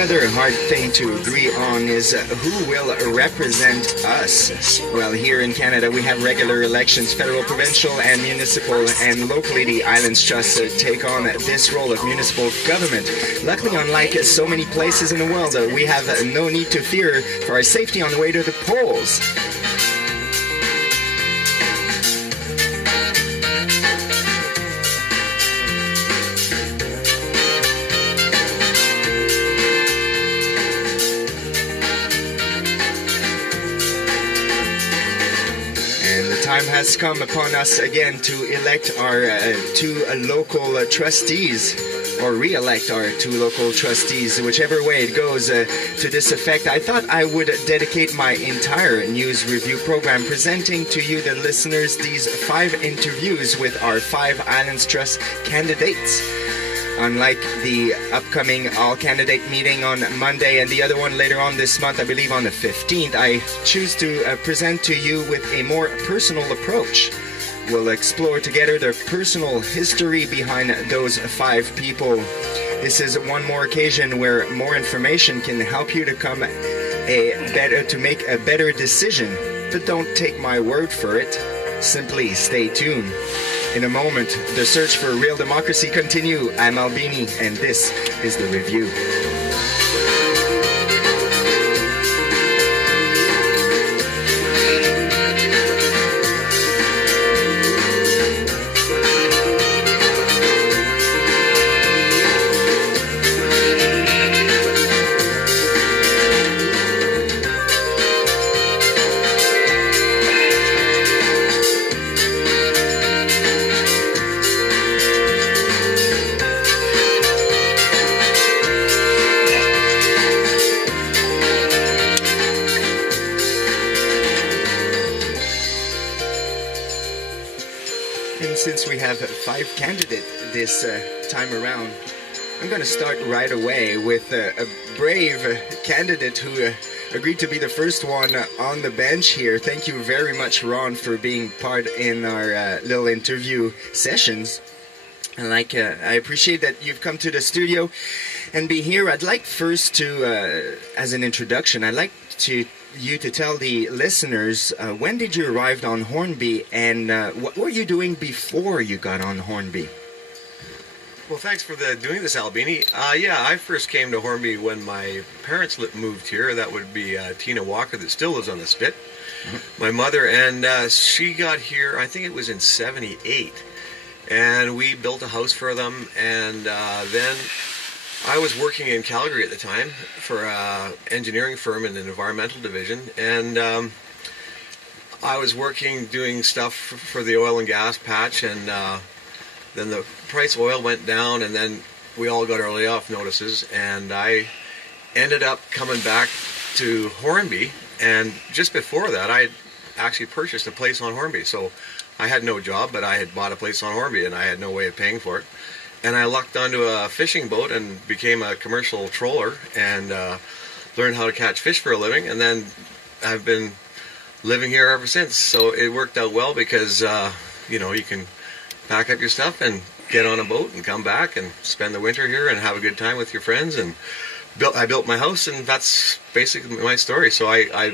Another hard thing to agree on is who will represent us. Well, here in Canada, we have regular elections, federal, provincial, and municipal, and locally the Islands Trust take on this role of municipal government. Luckily, unlike so many places in the world, we have no need to fear for our safety on the way to the polls. Time has come upon us again to elect our two local trustees, or re-elect our two local trustees, whichever way it goes. To this effect, I thought I would dedicate my entire news review program presenting to you, the listeners, these 5 interviews with our 5 Islands Trust candidates. Unlike the upcoming all-candidate meeting on Monday and the other one later on this month, I believe on the 15th, I choose to present to you with a more personal approach. We'll explore together the personal history behind those 5 people. This is one more occasion where more information can help you to make a better decision. But don't take my word for it. Simply stay tuned. In a moment, the search for real democracy continue. I'm Albini, and this is The Review. Since we have 5 candidates this time around, I'm going to start right away with a brave candidate who agreed to be the first one on the bench here. Thank you very much, Ron, for being part in our little interview sessions. And I appreciate that you've come to the studio and be here. I'd like first to, as an introduction, I'd like you to tell the listeners, when did you arrive on Hornby, and what were you doing before you got on Hornby? Well, thanks for doing this, Albini. Yeah, I first came to Hornby when my parents moved here. That would be Tina Walker, that still lives on the Spit. Mm-hmm. My mother, and she got here, I think it was in '78, and we built a house for them, and then I was working in Calgary at the time for an engineering firm in the environmental division, and I was working doing stuff for the oil and gas patch, and then the price of oil went down, and then we all got our layoff notices, and I ended up coming back to Hornby, and just before that I had actually purchased a place on Hornby, so I had no job, but I had bought a place on Hornby, and I had no way of paying for it. And I lucked onto a fishing boat and became a commercial troller and learned how to catch fish for a living. And then I've been living here ever since. So it worked out well because, you can pack up your stuff and get on a boat and come back and spend the winter here and have a good time with your friends. And I built my house, and that's basically my story. So I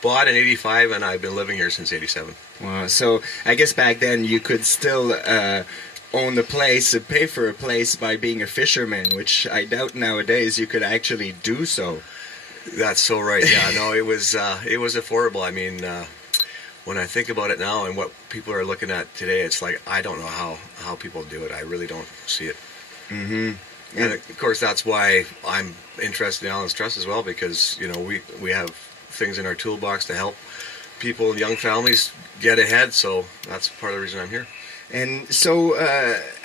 bought in '85, and I've been living here since '87. Wow. So I guess back then you could still own the place, pay for a place by being a fisherman, which I doubt nowadays you could actually do so. That's so right. Yeah, no, it was affordable. I mean, when I think about it now and what people are looking at today, it's like I don't know how people do it. I really don't see it. Mm-hmm. And of course, that's why I'm interested in Islands Trust as well, because we have things in our toolbox to help people and young families get ahead. So that's part of the reason I'm here. And so,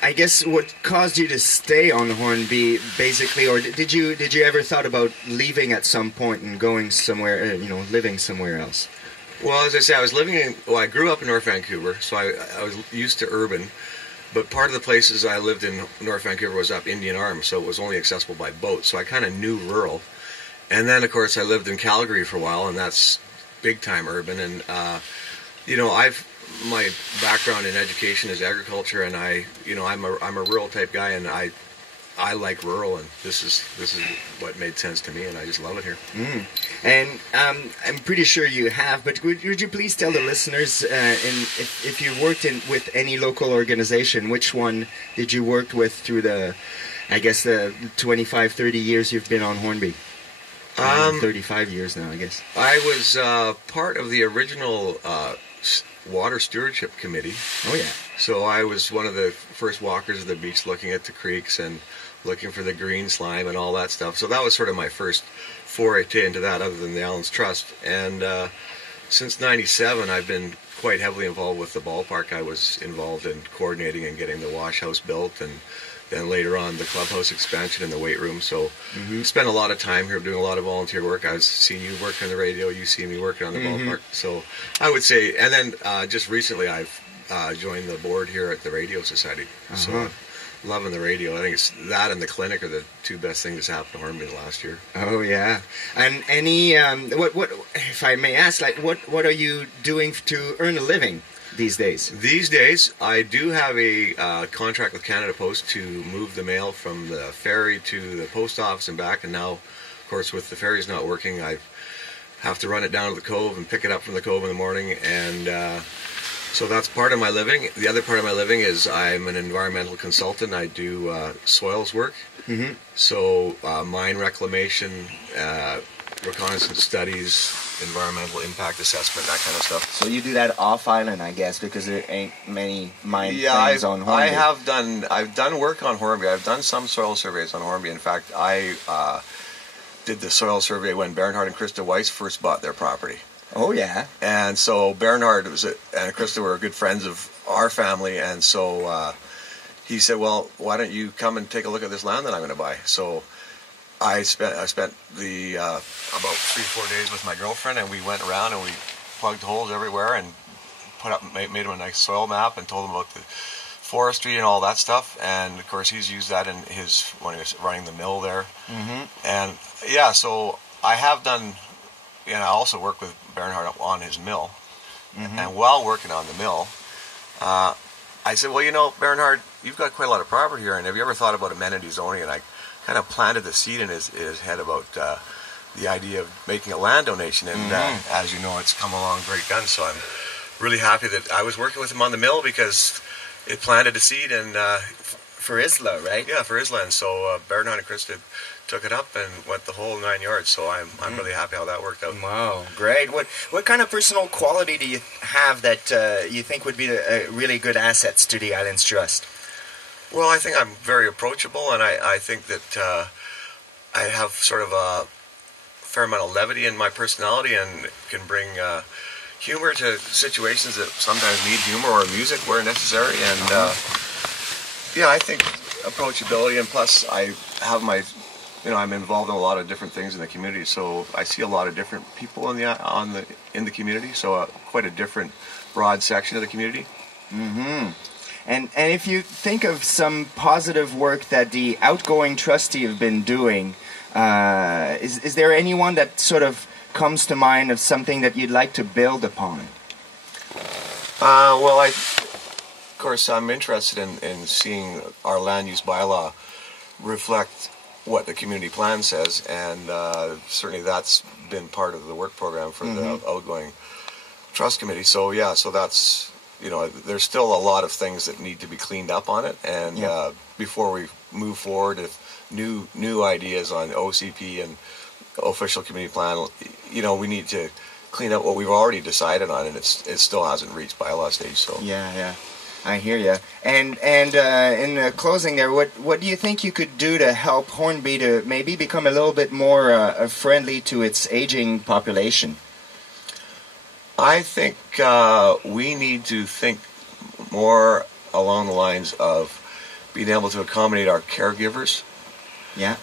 I guess what caused you to stay on Hornby, basically, or did you ever thought about leaving at some point and going somewhere, living somewhere else? Well, as I say, I grew up in North Vancouver, so I was used to urban, but part of the places I lived in North Vancouver was up Indian Arm, so it was only accessible by boat, so I kind of knew rural. And then, of course, I lived in Calgary for a while, and that's big-time urban, and, my background in education is agriculture, and I'm a rural type guy, and I I like rural, and this is what made sense to me, and I just love it here. And I'm pretty sure you have, but would you please tell the listeners, if you worked with any local organization, which one did you work with through the, I guess, the 25, 30 years you've been on Hornby? 35 years now, I guess. I was part of the original Water Stewardship Committee. Oh, yeah. So I was one of the first walkers of the beach, looking at the creeks and looking for the green slime and all that stuff. So that was sort of my first foray into that, other than the Allen's Trust. And since '97, I've been quite heavily involved with the ballpark. I was involved in coordinating and getting the wash house built, and then later on the clubhouse expansion and the weight room. So spent a lot of time here doing a lot of volunteer work. I was seeing you working on the radio, you see me working on the ballpark. So I would say, and then just recently I've joined the board here at the Radio Society. So loving the radio. I think it's that and the clinic are the two best things that's happened to Hornby last year. Oh yeah. And any what if I may ask, like what are you doing to earn a living these days? These days, I do have a contract with Canada Post to move the mail from the ferry to the post office and back. And now, of course, with the ferries not working, I have to run it down to the cove and pick it up from the cove in the morning. And so that's part of my living. The other part of my living is I'm an environmental consultant. I do soils work. So mine reclamation, reconnaissance studies, environmental impact assessment, that kind of stuff. So you do that off island, I guess, because there ain't many mine things on Hornby. I've done work on Hornby. I've done some soil surveys on Hornby. In fact, I did the soil survey when Bernhard and Krista Weiss first bought their property. Oh yeah. And so Bernhard and Krista were good friends of our family, and so he said, "Well, why don't you come and take a look at this land that I'm going to buy?" So I spent the about 3-4 days with my girlfriend, and we went around and we plugged holes everywhere and made him a nice soil map and told him about the forestry and all that stuff. And of course, he's used that in when he was running the mill there. And yeah, so I have done. And I also work with Bernhard on his mill. And while working on the mill, I said, well, you know, Bernhard, you've got quite a lot of property here, and have you ever thought about amenity zoning? And I kind of planted the seed in his head about the idea of making a land donation. And as you know, it's come along great guns. So I'm really happy that I was working with him on the mill, because it planted a seed. And for Isla, right? Yeah, for Isla. And so Bernhard and Krista took it up and went the whole 9 yards. So I'm really happy how that worked out. Wow, great. What kind of personal quality do you have that you think would be really good assets to the Islands Trust? Well, I think I'm very approachable, and I think that I have sort of a fair amount of levity in my personality, and can bring humor to situations that sometimes need humor, or music where necessary. And yeah, I think approachability, and plus I have I'm involved in a lot of different things in the community, so I see a lot of different people in the community. So quite a different, broad section of the community. And if you think of some positive work that the outgoing trustee have been doing, is there anyone that sort of comes to mind of something that you'd like to build upon? Well, of course, I'm interested in seeing our land use bylaw reflect what the community plan says, and certainly that's been part of the work program for the outgoing trust committee. So yeah, so that's, there's still a lot of things that need to be cleaned up on it, and before we move forward with new ideas on OCP and official community plan, we need to clean up what we've already decided on, and it still hasn't reached bylaw stage. So yeah. I hear you. And in the closing there, what do you think you could do to help Hornby to maybe become a little bit more friendly to its aging population? I think we need to think more along the lines of being able to accommodate our caregivers. Yeah.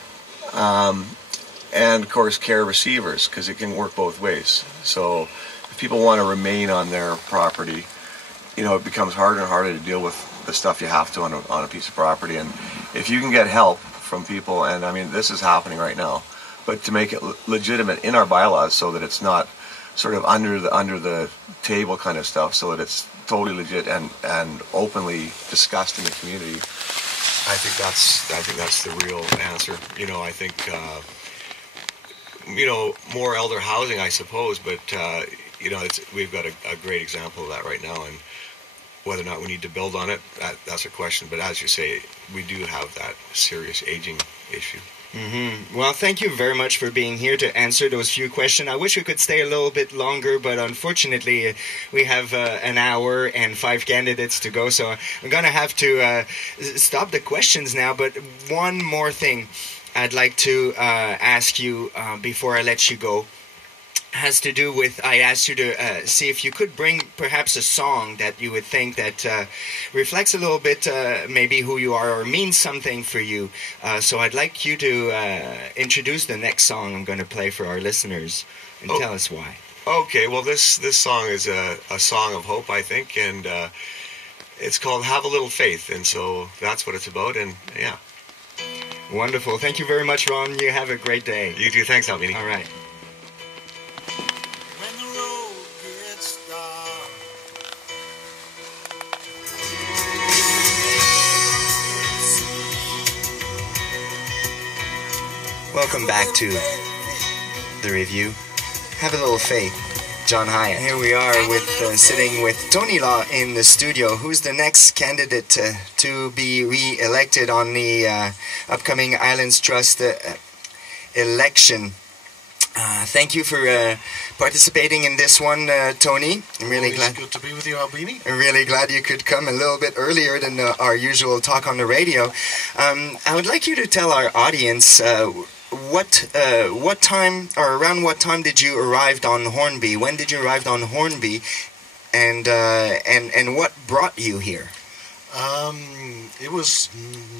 And of course care receivers, because it can work both ways. So if people want to remain on their property, it becomes harder and harder to deal with the stuff you have to on a piece of property. And if you can get help from people, and I mean, this is happening right now, but to make it legitimate in our bylaws so that it's not sort of under the table kind of stuff, so that it's totally legit and openly discussed in the community, I think that's the real answer. You know, I think more elder housing, I suppose, but we've got a great example of that right now, and whether or not we need to build on it, that's a question. But as you say, we do have that serious aging issue. Mm-hmm. Well, thank you very much for being here to answer those few questions. I wish we could stay a little bit longer, but unfortunately we have an hour and 5 candidates to go, so I'm going to have to stop the questions now. But one more thing I'd like to ask you before I let you go has to do with, I asked you to see if you could bring perhaps a song that you would think that reflects a little bit maybe who you are or means something for you. So I'd like you to introduce the next song I'm going to play for our listeners and tell us why. Okay, well this song is a song of hope, I think, and it's called Have a Little Faith, and so that's what it's about, and yeah. Wonderful. Thank you very much, Ron. You have a great day. You too. Thanks, Albini. All right. Welcome back to the review. Have a little faith, John Hyatt. Here we are with sitting with Tony Law in the studio, who's the next candidate to be re-elected on the upcoming Islands Trust election. Thank you for participating in this one, Tony. I'm really glad. Good to be with you, Albini. I'm really glad you could come a little bit earlier than our usual talk on the radio. I would like you to tell our audience what time or around what time did you arrive on Hornby? When did you arrive on Hornby, and what brought you here? It was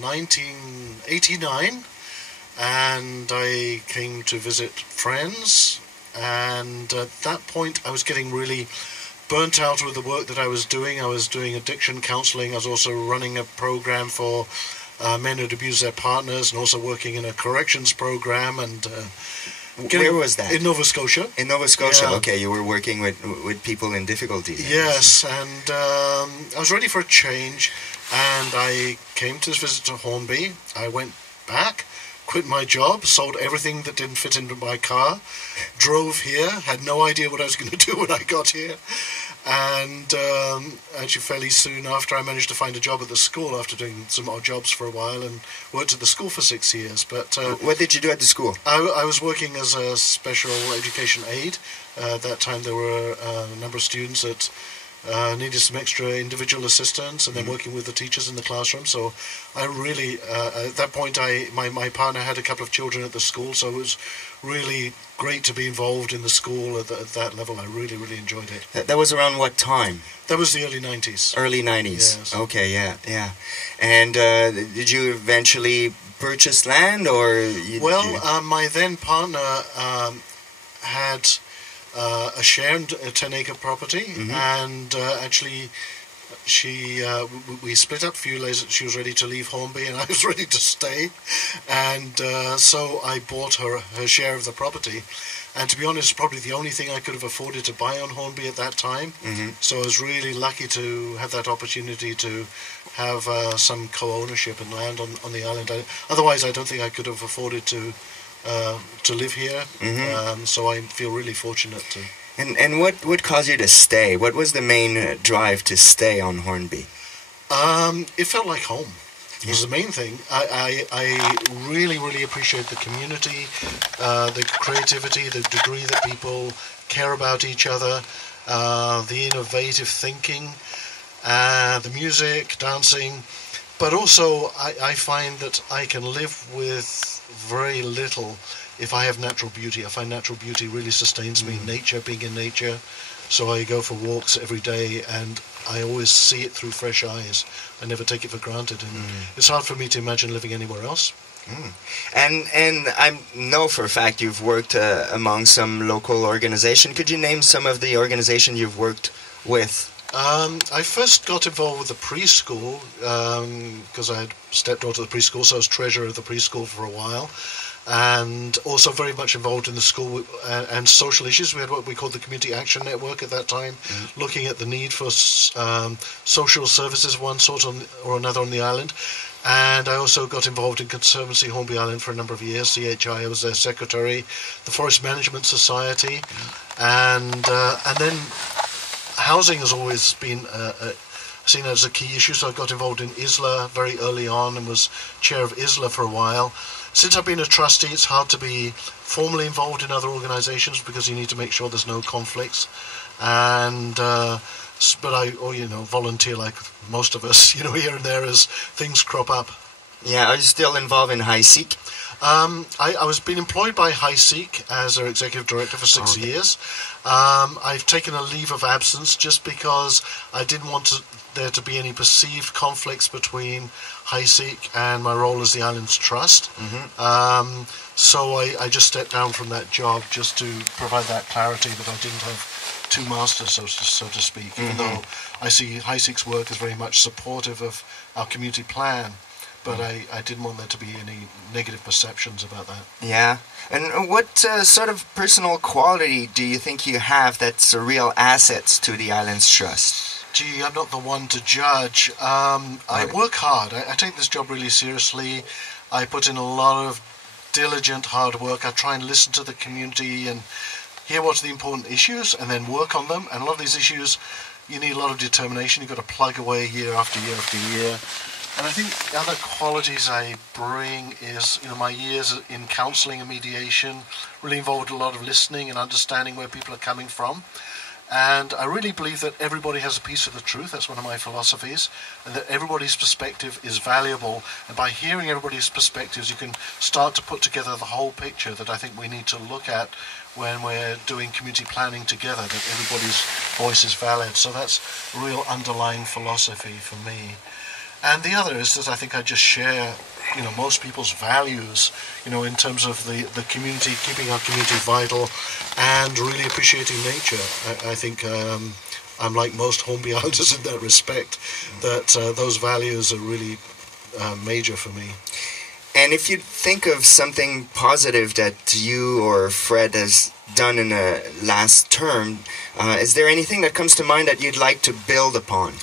1989. And I came to visit friends, and at that point I was getting really burnt out with the work that I was doing. I was doing addiction counselling. I was also running a program for men who'd abused their partners, and also working in a corrections program. And where was that? In Nova Scotia. In Nova Scotia, yeah. Okay. You were working with people in difficulties. Yes, and I was ready for a change, and I came to visit Hornby. I went back, quit my job, sold everything that didn't fit into my car, drove here, had no idea what I was going to do when I got here, and actually fairly soon after I managed to find a job at the school after doing some odd jobs for a while, and worked at the school for 6 years. But what did you do at the school? I was working as a special education aide. At that time there were a number of students that needed some extra individual assistance, and then working with the teachers in the classroom. So I really, at that point, my partner had a couple of children at the school, so it was really great to be involved in the school at that level. I really, really enjoyed it. That was around what time? That was the early 90s. Early 90s. Yes. Okay, yeah. And did you eventually purchase land, or? My then partner had a shared 10-acre property, and actually we split up a few days. She was ready to leave Hornby and I was ready to stay, and so I bought her share of the property, and to be honest, probably the only thing I could have afforded to buy on Hornby at that time. So I was really lucky to have that opportunity to have some co-ownership and land on the island. Otherwise I don't think I could have afforded to live here. So I feel really fortunate to. And what caused you to stay? What was the main drive to stay on Hornby? It felt like home. It was the main thing. I really, really appreciate the community, the creativity, the degree that people care about each other, the innovative thinking, the music, dancing. But also, I find that I can live with very little if I have natural beauty. I find natural beauty really sustains me. Nature, being in nature. So I go for walks every day, and I always see it through fresh eyes. I never take it for granted, and it's hard for me to imagine living anywhere else. And I know for a fact you've worked among some local organizations. Could you name some of the organizations you've worked with? I first got involved with the preschool because I had stepped onto the preschool, so I was treasurer of the preschool for a while, and also very much involved in the school and social issues. We had what we called the Community Action Network at that time, looking at the need for social services of one sort or another on the island. And I also got involved in Conservancy Hornby Island for a number of years. CHI, I was their secretary, the Forest Management Society, and then housing has always been seen as a key issue. So I got involved in ISLA very early on and was chair of ISLA for a while. Since I've been a trustee, it's hard to be formally involved in other organisations because you need to make sure there's no conflicts. And but I, volunteer like most of us, here and there as things crop up. Yeah, are you still involved in HiSeek? I was being employed by HiSeek as their executive director for 6 years. I've taken a leave of absence just because I didn't want there to be any perceived conflicts between HiSeek and my role as the Islands Trust. So I just stepped down from that job just to provide that clarity that I didn't have two masters, so to speak, even though I see HiSeek's work as very much supportive of our community plan. But I didn't want there to be any negative perceptions about that. Yeah. And what sort of personal quality do you think you have that's a real asset to the Islands Trust? Gee, I'm not the one to judge. I work hard. I take this job really seriously. I put in a lot of diligent hard work. I try and listen to the community and hear what's the important issues and then work on them. And a lot of these issues, you need a lot of determination. You've got to plug away year after year after year. And I think the other qualities I bring is, my years in counselling and mediation, really involved a lot of listening and understanding where people are coming from. And I really believe that everybody has a piece of the truth. That's one of my philosophies. And that everybody's perspective is valuable. And by hearing everybody's perspectives, you can start to put together the whole picture that I think we need to look at when we're doing community planning together, that everybody's voice is valid. So that's a real underlying philosophy for me. And the other is that I think I just share, most people's values, in terms of the community, keeping our community vital and really appreciating nature. I think I'm like most Hornby Islanders in that respect, that those values are really major for me. And if you think of something positive that you or Fred has done in the last term, is there anything that comes to mind that you'd like to build upon?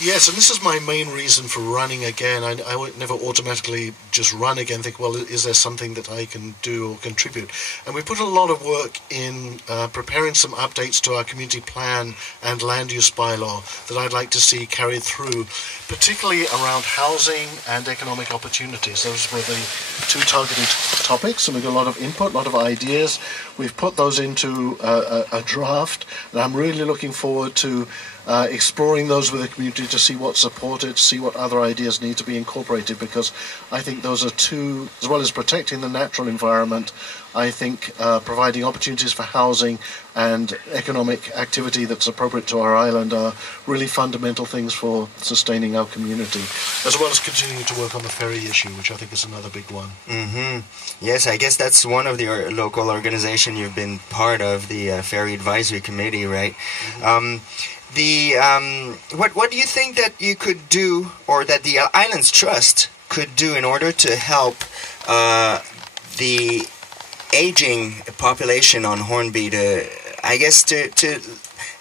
Yes, and this is my main reason for running again. I would never automatically just run again, think, well, is there something that I can do or contribute? And we put a lot of work in preparing some updates to our community plan and land use bylaw that I'd like to see carried through, particularly around housing and economic opportunities. Those were the two targeted topics, and we got a lot of input, a lot of ideas. We've put those into a draft, and I'm really looking forward to exploring those with the community to see what's supported, see what other ideas need to be incorporated, because I think those are two, as well as protecting the natural environment, I think providing opportunities for housing and economic activity that's appropriate to our island are really fundamental things for sustaining our community, as well as continuing to work on the ferry issue, which I think is another big one. Yes, I guess that's one of the local organization you've been part of, the Ferry Advisory Committee, right? What do you think that you could do, or that the Islands Trust could do in order to help the aging population on Hornby to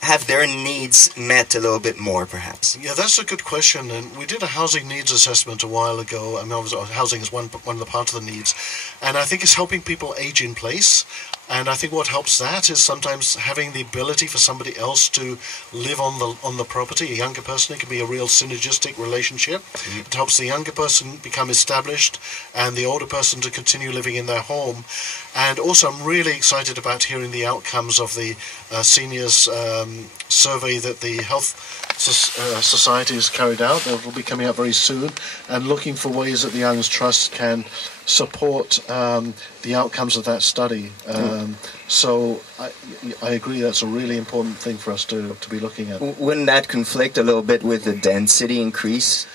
have their needs met a little bit more, perhaps? Yeah, that's a good question. And we did a housing needs assessment a while ago. I mean, obviously, housing is one of the parts of the needs, and I think it's helping people age in place. And I think what helps that is sometimes having the ability for somebody else to live on the property. A younger person, it can be a real synergistic relationship. It helps the younger person become established and the older person to continue living in their home. And also I'm really excited about hearing the outcomes of the seniors survey that the Health Society has carried out. That will be coming out very soon, and looking for ways that the Islands Trust can support the outcomes of that study. So I agree that's a really important thing for us to be looking at. Wouldn't that conflict a little bit with the density increase?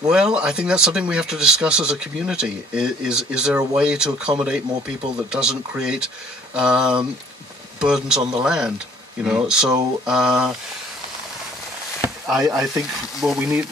Well, I think that's something we have to discuss as a community. Is there a way to accommodate more people that doesn't create burdens on the land? So I think what we need,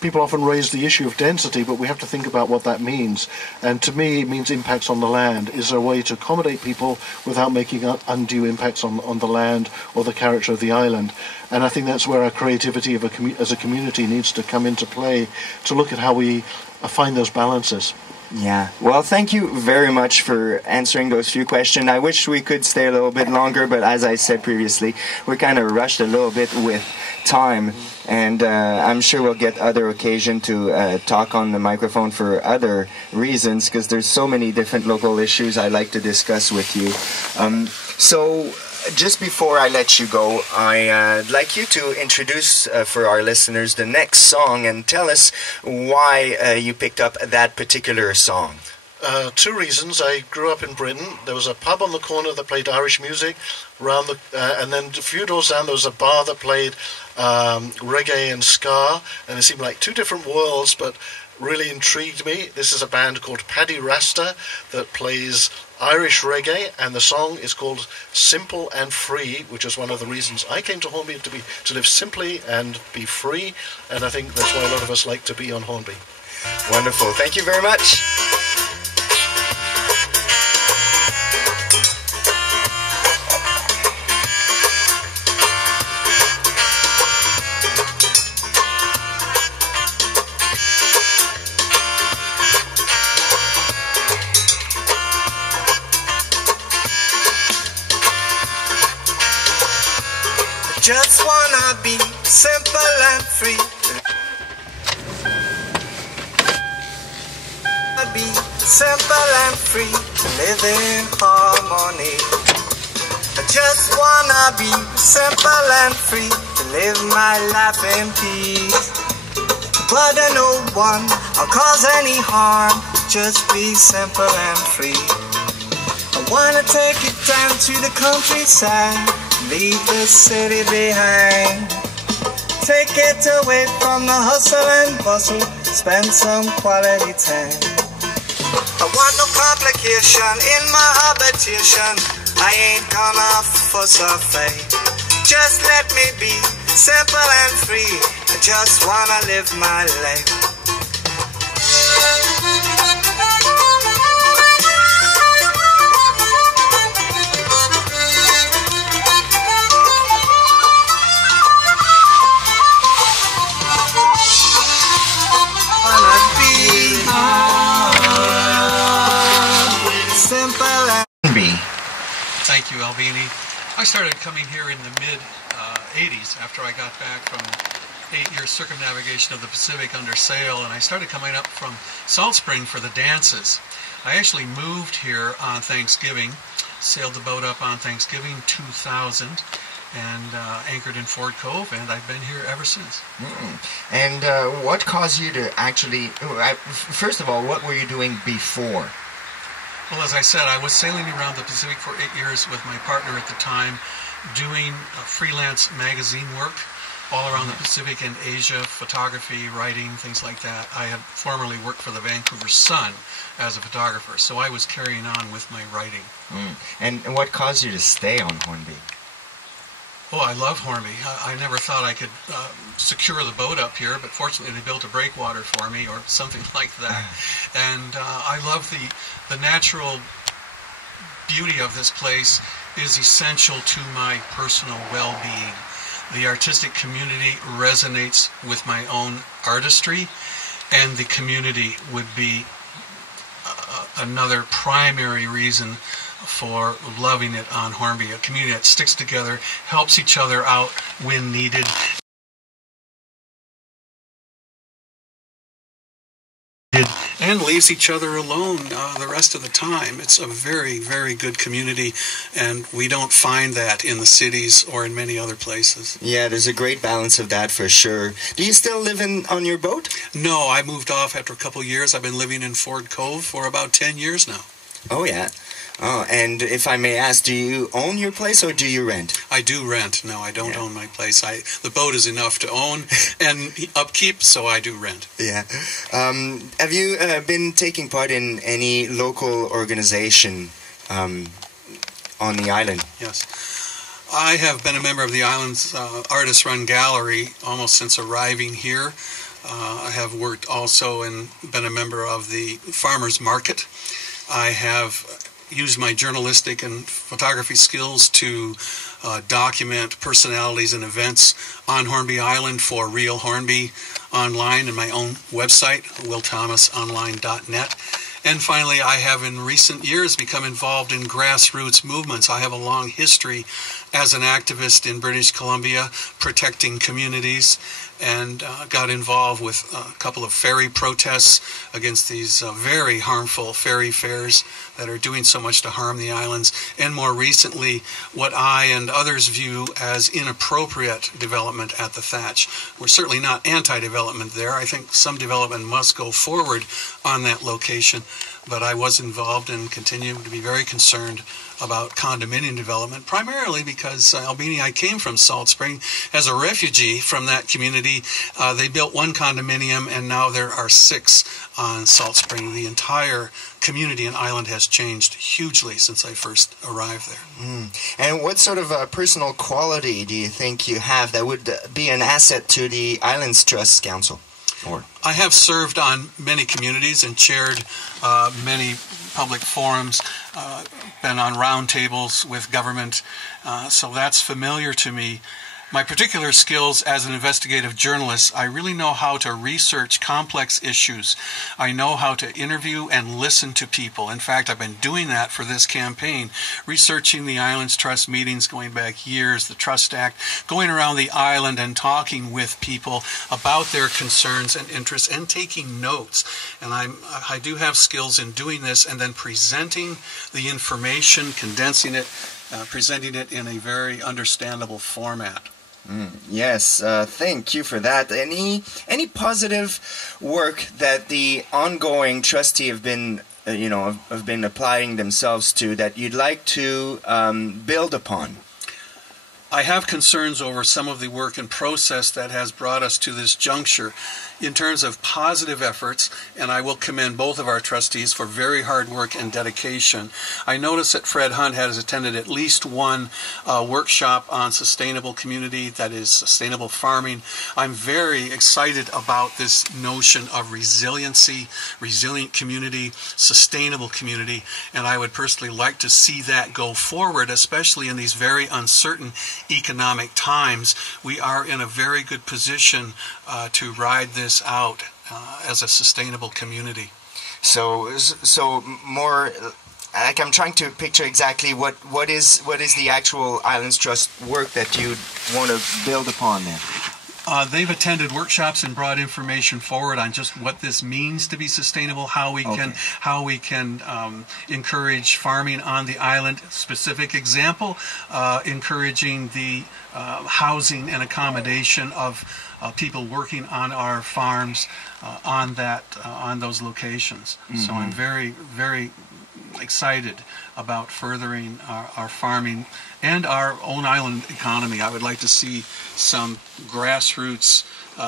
people often raise the issue of density, but we have to think about what that means. And to me, it means impacts on the land. Is there a way to accommodate people without making undue impacts on the land or the character of the island? And I think that's where our creativity as a community needs to come into play, to look at how we find those balances. Yeah. Well, thank you very much for answering those few questions. I wish we could stay a little bit longer, but as I said previously, we kind of rushed a little bit with time, and I'm sure we'll get other occasion to talk on the microphone for other reasons, because there's so many different local issues I'd like to discuss with you. So just before I let you go, I'd like you to introduce for our listeners the next song and tell us why you picked up that particular song. Two reasons. I grew up in Britain. There was a pub on the corner that played Irish music, and then a few doors down there was a bar that played reggae and ska, and it seemed like two different worlds, but really intrigued me. This is a band called Paddy Rasta that plays Irish reggae, and the song is called Simple and Free, which is one of the reasons I came to Hornby, to live simply and be free, and I think that's why a lot of us like to be on Hornby. Wonderful. Thank you very much. Just wanna be simple and free. Be simple and free to live in harmony. I just wanna be simple and free to live my life in peace. But no one I'll cause any harm. Just be simple and free. I wanna take you down to the countryside. Leave the city behind. Take it away from the hustle and bustle. Spend some quality time. I want no complication in my habitation. I ain't gonna fuss or fight. Just let me be simple and free. I just wanna live my life. Thank you, Albini. I started coming here in the mid-'80s after I got back from 8 years circumnavigation of the Pacific under sail, and I started coming up from Salt Spring for the dances. I actually moved here on Thanksgiving, sailed the boat up on Thanksgiving 2000, and anchored in Ford Cove, and I've been here ever since. And what caused you to actually, first of all, what were you doing before? Well, as I said, I was sailing around the Pacific for 8 years with my partner at the time, doing freelance magazine work all around the Pacific and Asia, photography, writing, things like that. I had formerly worked for the Vancouver Sun as a photographer, so I was carrying on with my writing. And what caused you to stay on Hornby? Oh, I love Hornby. I never thought I could secure the boat up here, but fortunately they built a breakwater for me or something like that. And I love the natural beauty of this place is essential to my personal well-being. The artistic community resonates with my own artistry, and the community would be another primary reason for loving it on Hornby. A community that sticks together, helps each other out when needed. And leaves each other alone the rest of the time. It's a very, very good community, and we don't find that in the cities or in many other places. Yeah, there's a great balance of that for sure. Do you still live on your boat? No, I moved off after a couple of years. I've been living in Ford Cove for about 10 years now. Oh, yeah. Oh, and if I may ask, do you own your place or do you rent? I do rent. No, I don't own my place. The boat is enough to own and upkeep, so I do rent. Yeah. Have you been taking part in any local organization on the island? Yes. I have been a member of the island's artist-run gallery almost since arriving here. I have worked also and been a member of the farmers market. I have used my journalistic and photography skills to document personalities and events on Hornby Island for Real Hornby online and my own website, willthomasonline.net. And finally, I have in recent years become involved in grassroots movements. I have a long history as an activist in British Columbia protecting communities, and got involved with a couple of ferry protests against these very harmful ferry fares that are doing so much to harm the islands, and more recently what I and others view as inappropriate development at the Thatch. We're certainly not anti-development there. I think some development must go forward on that location, but I was involved and continue to be very concerned about condominium development, primarily because Albini, I came from Salt Spring as a refugee from that community. They built one condominium, and now there are 6 on Salt Spring. The entire community and island has changed hugely since I first arrived there. And what sort of personal quality do you think you have that would be an asset to the Islands Trust Council? Or I have served on many communities and chaired many public forums, been on roundtables with government, so that's familiar to me. My particular skills as an investigative journalist, I really know how to research complex issues. I know how to interview and listen to people. In fact, I've been doing that for this campaign, researching the Islands Trust meetings going back years, the Trust Act, going around the island and talking with people about their concerns and interests and taking notes. And I do have skills in doing this and then presenting the information, condensing it, presenting it in a very understandable format. Yes, thank you for that. Any positive work that the ongoing trustee have been, have been applying themselves to that you'd like to build upon? I have concerns over some of the work and process that has brought us to this juncture. In terms of positive efforts, and I will commend both of our trustees for very hard work and dedication. I noticed that Fred Hunt has attended at least one workshop on sustainable community, that is sustainable farming. I'm very excited about this notion of resiliency, resilient community, sustainable community, and I would personally like to see that go forward, especially in these very uncertain economic times. We are in a very good position to ride this out as a sustainable community. So more like I'm trying to picture exactly what is the actual Islands Trust work that you want to build upon there. They've attended workshops and brought information forward on just what this means to be sustainable, how we can encourage farming on the island. Specific example, encouraging the housing and accommodation of people working on our farms on those locations. So I'm very, very excited about furthering our farming and our own island economy. I would like to see some grassroots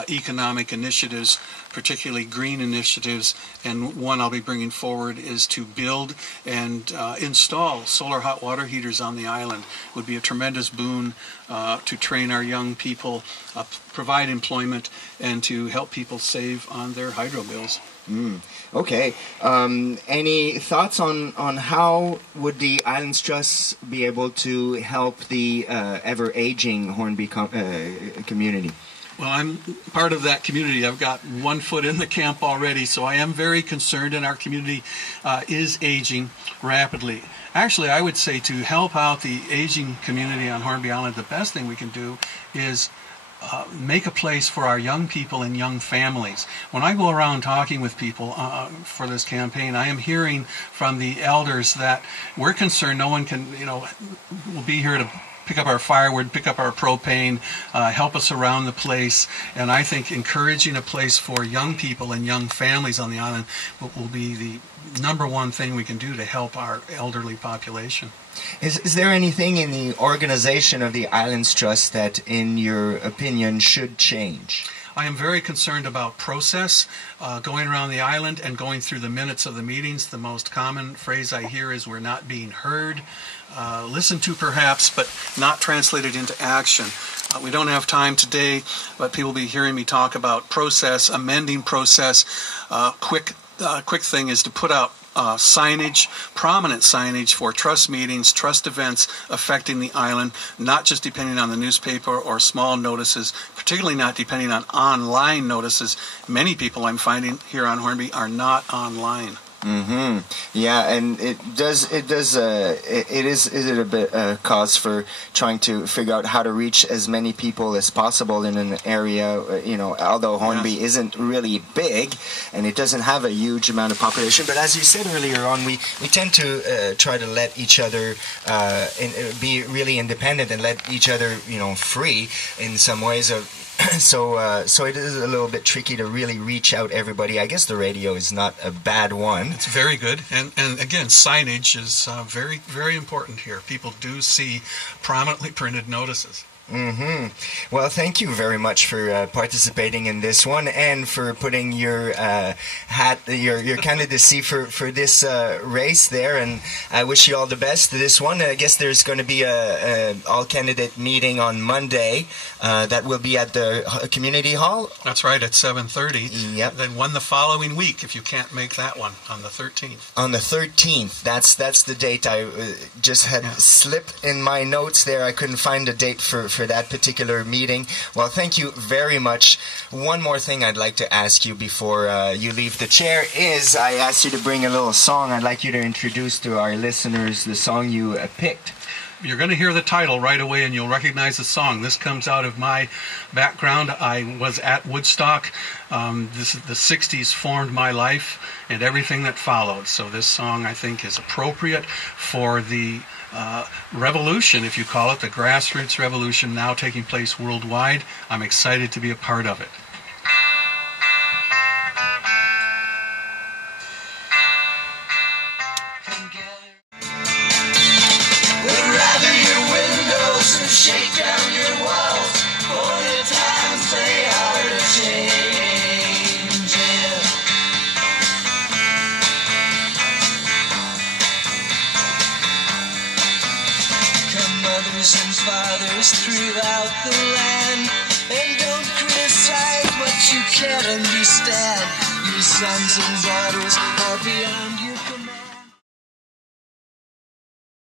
economic initiatives, particularly green initiatives, and one I'll be bringing forward is to build and install solar hot water heaters on the island. It would be a tremendous boon to train our young people, provide employment, and to help people save on their hydro bills. Okay. Any thoughts on how would the Islands Trust be able to help the ever-aging Hornby community? Well, I'm part of that community. I've got one foot in the camp already, so I am very concerned, and our community is aging rapidly. Actually, I would say to help out the aging community on Hornby Island, the best thing we can do is make a place for our young people and young families. When I go around talking with people for this campaign, I am hearing from the elders that we're concerned no one can, will be here to pick up our firewood, pick up our propane, help us around the place. And I think encouraging a place for young people and young families on the island will be the #1 thing we can do to help our elderly population. Is there anything in the organization of the Islands Trust that, in your opinion, should change? I am very concerned about process, going around the island and going through the minutes of the meetings. The most common phrase I hear is we're not being heard, listened to perhaps, but not translated into action. We don't have time today, but people will be hearing me talk about process, amending process. Quick thing is to put out signage, prominent signage for trust meetings, trust events affecting the island, not just depending on the newspaper or small notices, particularly not depending on online notices. Many people I'm finding here on Hornby are not online. Mm-hmm. Yeah, and it is a bit cause for trying to figure out how to reach as many people as possible in an area, although Hornby isn't really big and it doesn't have a huge amount of population. But as you said earlier on, we tend to try to let each other be really independent and let each other, free in some ways. So it is a little bit tricky to really reach out everybody. I guess the radio is not a bad one. It's very good, and again, signage is very, very important here. People do see prominently printed notices. Mm-hmm. Well, thank you very much for participating in this one and for putting your your candidacy for this race there. And I wish you all the best to this one. I guess there's going to be a all-candidate meeting on Monday that will be at the community hall. That's right, at 7:30. Yep. Then one the following week, if you can't make that one, on the 13th. On the 13th. That's the date. I just had slipped in my notes there. I couldn't find a date for that particular meeting. Well, thank you very much. One more thing I'd like to ask you before you leave the chair is I asked you to bring a little song. I'd like you to introduce to our listeners the song you picked. You're going to hear the title right away and you'll recognize the song. This comes out of my background. I was at Woodstock. The 60s formed my life and everything that followed. So this song, I think, is appropriate for the revolution, if you call it, the grassroots revolution now taking place worldwide. I'm excited to be a part of it. Shake down your walls, for the times they are a-changing. Come mothers and fathers throughout the land, and don't criticize what you can't understand. Your sons and daughters are beyond your